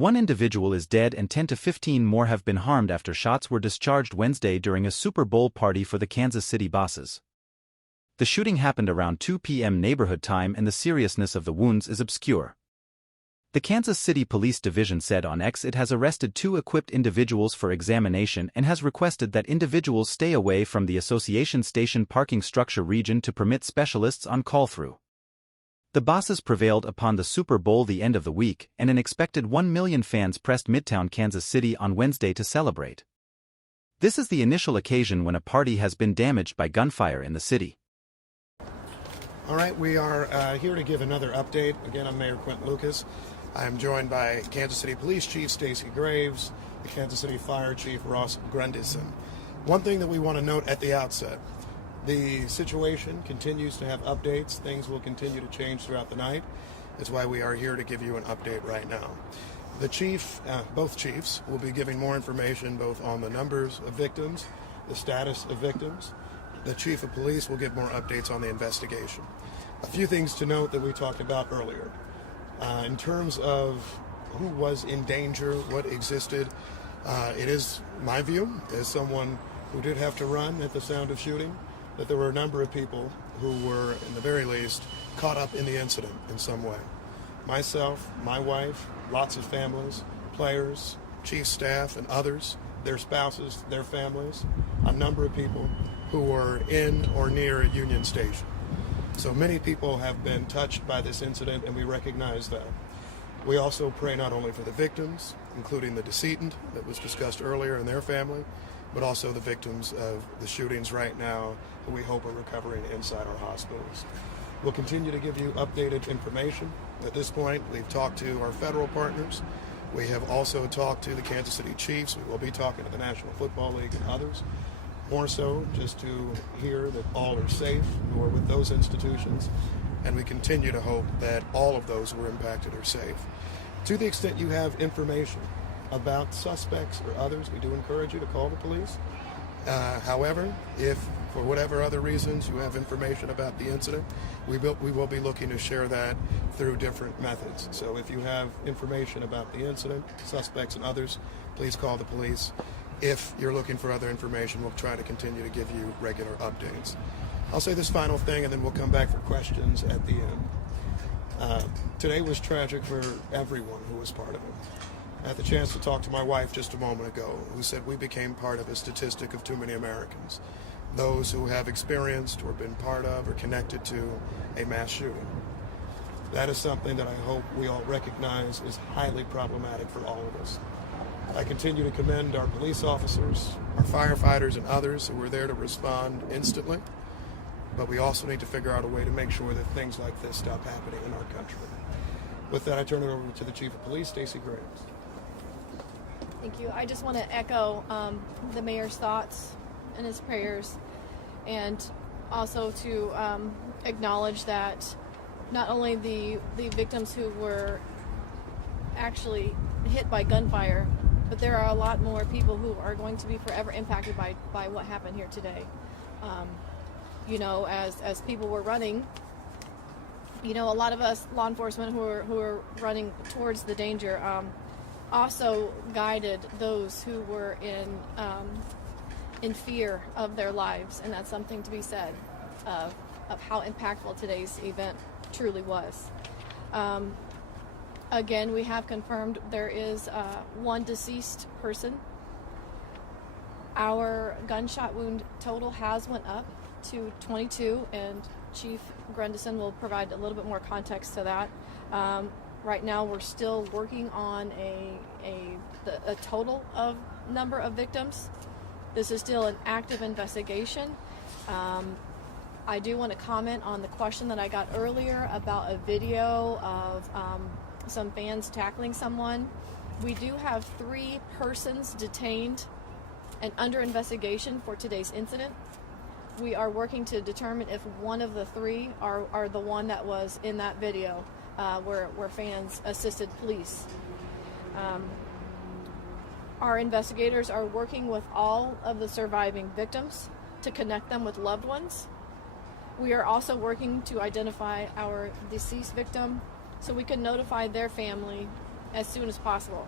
One individual is dead and 10 to 15 more have been harmed after shots were discharged Wednesday during a Super Bowl party for the Kansas City Bosses. The shooting happened around 2 p.m. neighborhood time and the seriousness of the wounds is obscure. The Kansas City Police Division said on X it has arrested 2 equipped individuals for examination and has requested that individuals stay away from the Association Station parking structure region to permit specialists on call-through. The Bosses prevailed upon the Super Bowl the end of the week, and an expected 1 million fans pressed Midtown Kansas City on Wednesday to celebrate. This is the initial occasion when a party has been damaged by gunfire in the city. All right, we are here to give another update. Again, I'm Mayor Quentin Lucas. I'm joined by Kansas City Police Chief Stacey Graves, the Kansas City Fire Chief Ross Grundison. One thing that we want to note at the outset, the situation continues to have updates. Things will continue to change throughout the night. That's why we are here to give you an update right now. The chief, both chiefs, will be giving more information both on the numbers of victims, the status of victims. The chief of police will give more updates on the investigation. A few things to note that we talked about earlier. In terms of who was in danger, what existed, it is my view, as someone who did have to run at the sound of shooting, that there were a number of people who were, in the very least, caught up in the incident in some way. Myself, my wife, lots of families, players, chief staff, and others, their spouses, their families, a number of people who were in or near a Union Station. So many people have been touched by this incident, and we recognize that. We also pray not only for the victims, including the decedent that was discussed earlier and their family, but also the victims of the shootings right now who we hope are recovering inside our hospitals. We'll continue to give you updated information. At this point, we've talked to our federal partners. We have also talked to the Kansas City Chiefs. We will be talking to the National Football League and others. More so just to hear that all are safe who are with those institutions, and we continue to hope that all of those who were impacted are safe. To the extent you have information about suspects or others, we do encourage you to call the police. However, if for whatever other reasons you have information about the incident, we will be looking to share that through different methods. So if you have information about the incident, suspects and others, please call the police. If you're looking for other information, we'll try to continue to give you regular updates. I'll say this final thing and then we'll come back for questions at the end. Today was tragic for everyone who was part of it. I had the chance to talk to my wife just a moment ago, who said we became part of a statistic of too many Americans, those who have experienced or been part of or connected to a mass shooting. That is something that I hope we all recognize is highly problematic for all of us. I continue to commend our police officers, our firefighters, and others who were there to respond instantly, but we also need to figure out a way to make sure that things like this stop happening in our country. With that, I turn it over to the Chief of Police, Stacey Graves. Thank you. I just want to echo the mayor's thoughts and his prayers, and also to acknowledge that not only the victims who were actually hit by gunfire, but there are a lot more people who are going to be forever impacted by what happened here today. As people were running, a lot of us law enforcement who are running towards the danger also guided those who were in fear of their lives, and that's something to be said of how impactful today's event truly was. Again, we have confirmed there is one deceased person. Our gunshot wound total has went up to 22, and Chief Grundison will provide a little bit more context to that. Right now, we're still working on a total of number of victims. This is still an active investigation. I do want to comment on the question that I got earlier about a video of some fans tackling someone. We do have 3 persons detained and under investigation for today's incident. We are working to determine if one of the 3 are the one that was in that video where fans assisted police. Our investigators are working with all of the surviving victims to connect them with loved ones. We are also working to identify our deceased victim so we can notify their family as soon as possible.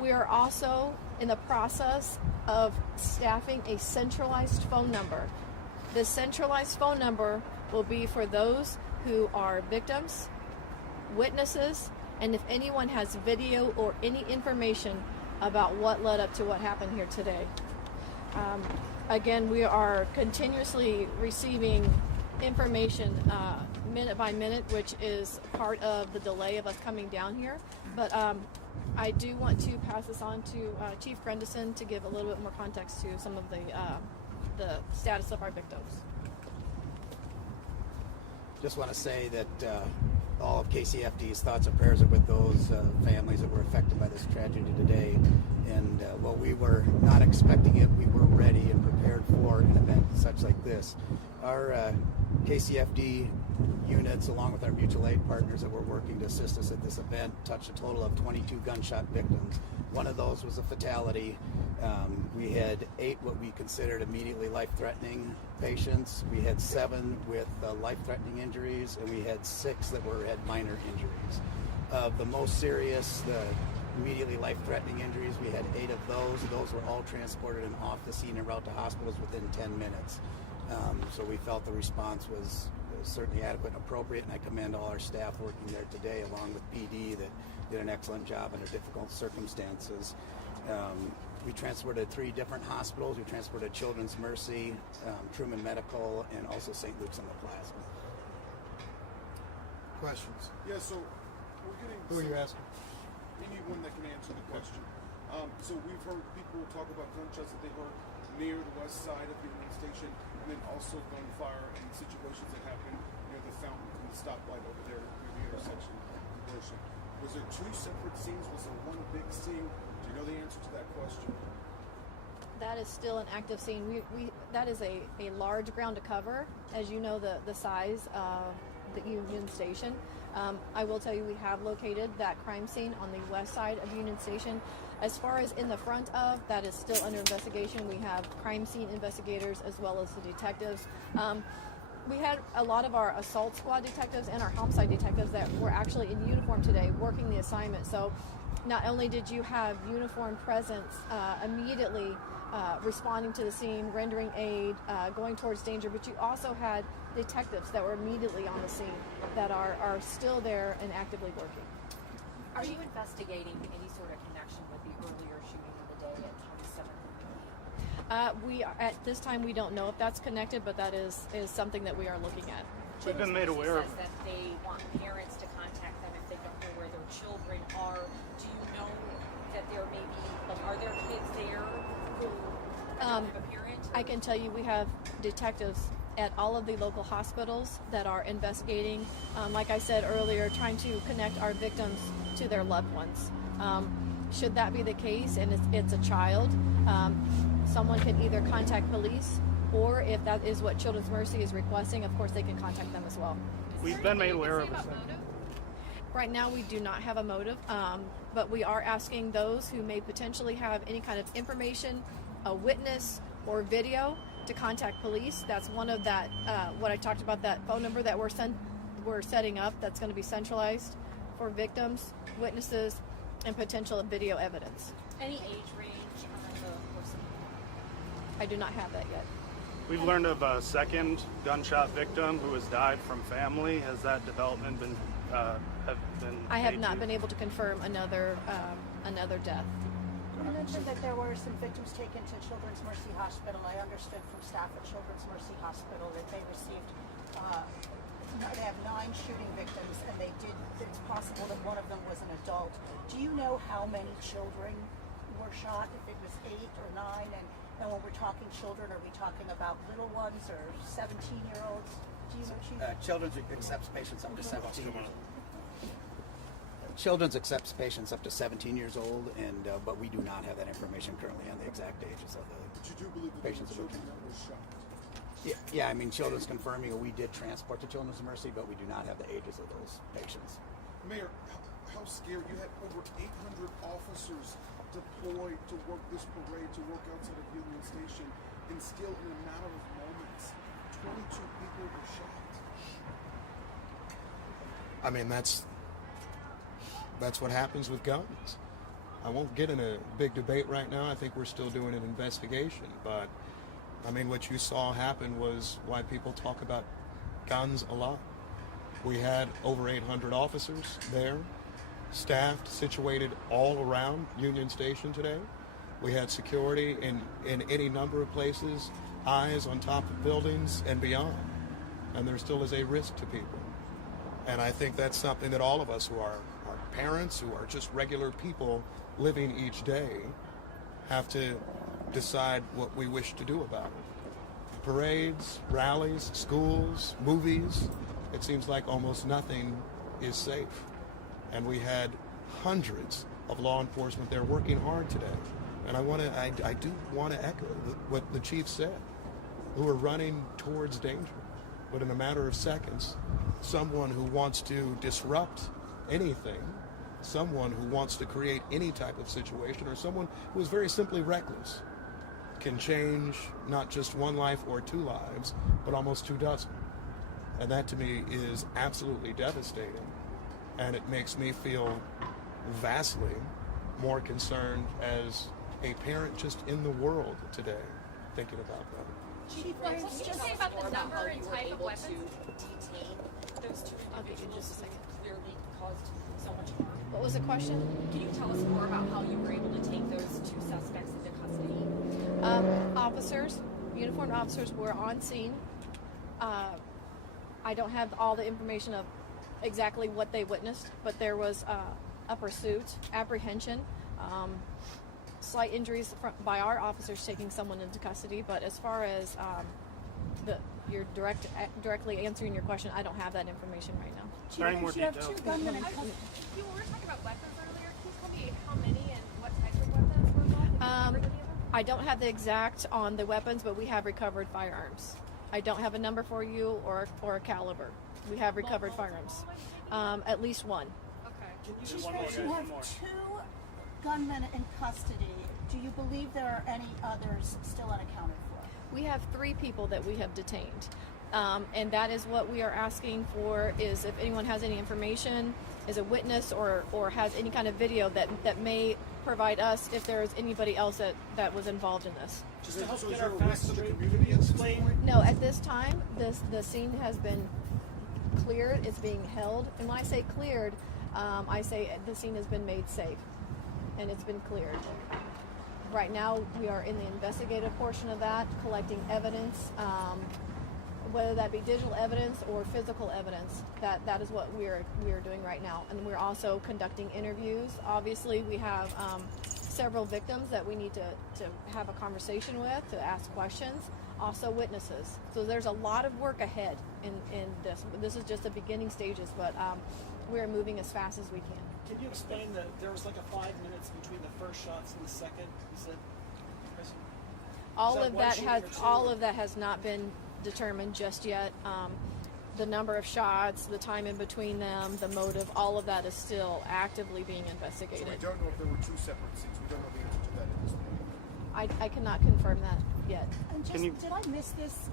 We are also in the process of staffing a centralized phone number. This centralized phone number will be for those who are victims, witnesses, and if anyone has video or any information about what led up to what happened here today. Again, we are continuously receiving information minute by minute, which is part of the delay of us coming down here. But I do want to pass this on to Chief Grendison to give a little bit more context to some of the status of our victims. Just want to say that all of KCFD's thoughts and prayers are with those families that were affected by this tragedy today. And while we were not expecting it, we were ready and prepared for an event such like this. Our KCFD units, along with our mutual aid partners that were working to assist us at this event, touched a total of 22 gunshot victims. One of those was a fatality. We had 8 what we considered immediately life-threatening patients. We had 7 with life-threatening injuries, and we had 6 that had minor injuries. Of the most serious, the immediately life-threatening injuries, we had 8 of those. Those were all transported and off the scene and route to hospitals within 10 minutes. So we felt the response was certainly adequate and appropriate, and I commend all our staff working there today, along with PD, that did an excellent job under difficult circumstances. We transported 3 different hospitals. We transported Children's Mercy, Truman Medical, and also St. Luke's on the Plaza. Questions? Yeah, so we're getting... Who are you asking? Anyone that can answer the question. So we've heard people talk about gunshots that they heard near the west side of Union Station, and then also gunfire in situations that happened near the fountain and the stoplight over there near the intersection of Worship. Was there 2 separate scenes? Was there one big scene? Do you know the answer to that question? That is still an active scene. That is a large ground to cover, as you know, the size of the Union Station. I will tell you, we have located that crime scene on the west side of Union Station. As far as in the front of, that is still under investigation. We have crime scene investigators as well as the detectives. We had a lot of our assault squad detectives and our homicide detectives that were actually in uniform today working the assignment. So not only did you have uniformed presence immediately responding to the scene, rendering aid, going towards danger, but you also had detectives that were immediately on the scene that are still there and actively working. Are you investigating any sort of connection with the earlier shooting of the day at 27th? We are, at this time, we don't know if that's connected, but that is something that we are looking at. We've been made aware of says that they want parents to contact them if they don't know where their children are. Do you know that there may be, are there kids there who don't have a parent? I can tell you we have detectives at all of the local hospitals that are investigating, like I said earlier, trying to connect our victims to their loved ones. Should that be the case and it's a child, someone can either contact police, or if that is what Children's Mercy is requesting, of course they can contact them as well. We've been made aware of it. Right now we do not have a motive, but we are asking those who may potentially have any kind of information, a witness or video, to contact police. That's one of that, what I talked about, that phone number that we're setting up that's going to be centralized for victims, witnesses, and potential video evidence. Any age range on the person? I do not have that yet. We've learned of a second gunshot victim who has died from family. Has that development been I have not been able to confirm another death. You mentioned that there were some victims taken to Children's Mercy Hospital. I understood from staff at Children's Mercy Hospital that they received, they have 9 shooting victims, and it's possible that one of them was an adult. Do you know how many children were shot, if it was 8 or 9? And when we're talking children, are we talking about little ones or 17-year-olds? Do you know, Chief? Children's accepts patients up to 17 years old. Children's accepts patients up to 17 years old, and but we do not have that information currently on the exact ages of the But you do believe that patients there were that were children that were shot? Yeah, I mean, Children's confirming we did transport to Children's Mercy, but we do not have the ages of those patients. Mayor, how scared? You had over 800 officers deployed to work this parade, to work outside of Union Station, and still in a matter of moments, 22 people were shot. I mean, that's that's what happens with guns. I won't get in a big debate right now. I think we're still doing an investigation, but I mean, what you saw happen was why people talk about guns a lot. We had over 800 officers there, staffed, situated all around Union Station today. We had security in any number of places, eyes on top of buildings and beyond. And there still is a risk to people. And I think that's something that all of us who are parents, who are just regular people living each day, have to decide what we wish to do about it. Parades, rallies, schools, movies, it seems like almost nothing is safe. And we had hundreds of law enforcement there working hard today. And I do want to echo what the chief said, who are running towards danger. But in a matter of seconds, someone who wants to disrupt anything, someone who wants to create any type of situation, or someone who is very simply reckless, can change not just one life or two lives, but almost 24. And that to me is absolutely devastating. And it makes me feel vastly more concerned as a parent just in the world today thinking about that. Chief, What it's can you just say about the number how and you were type of able weapons? to detain those two I'll give you individuals just a second. who clearly caused so much harm? What was the question? Can you tell us more about how you were able to take those two suspects into custody? Officers, uniformed officers were on scene. I don't have all the information of exactly what they witnessed, but there was a pursuit, apprehension, slight injuries by our officers taking someone into custody. But as far as you're directly answering your question, I don't have that information right now. Are there any more you have details? two gunmen in You custody. were talking about weapons earlier. Can you tell me how many and what types of weapons were involved? Have you recovered any of them? I don't have the exact on the weapons, but we have recovered firearms. I don't have a number for you or a caliber. We have recovered firearms. At least one. Okay. Chief, one more, guys, you one have more. two gunmen in custody. Do you believe there are any others still unaccounted for? We have 3 people that we have detained. And that is what we are asking for, is if anyone has any information, is a witness or has any kind of video that may provide us if there is anybody else that was involved in this. Just to help get our facts straight, community at this point? No, at this time, the scene has been cleared. It's being held. And when I say cleared, I say the scene has been made safe. And it's been cleared. Right now, we are in the investigative portion of that, collecting evidence, whether that be digital evidence or physical evidence. That is what we're doing right now. And we're also conducting interviews. Obviously, we have several victims that we need to have a conversation with, to ask questions, also witnesses. So there's a lot of work ahead in this. This is just the beginning stages, but we're moving as fast as we can. Can you explain that there was like a 5 minutes between the first shots and the second? You said, Chris? All that of one that shooting has or two? all of that has not been determined just yet. The number of shots, the time in between them, the motive, all of that is still actively being So investigated. we don't know if there were two separate scenes. We don't know the answer to that at this point. I cannot confirm that yet. And just, did I miss this?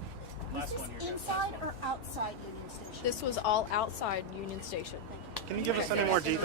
Was Last this one, you're good. inside or outside Union Station? This was all outside Union Station. Can you give us any more details?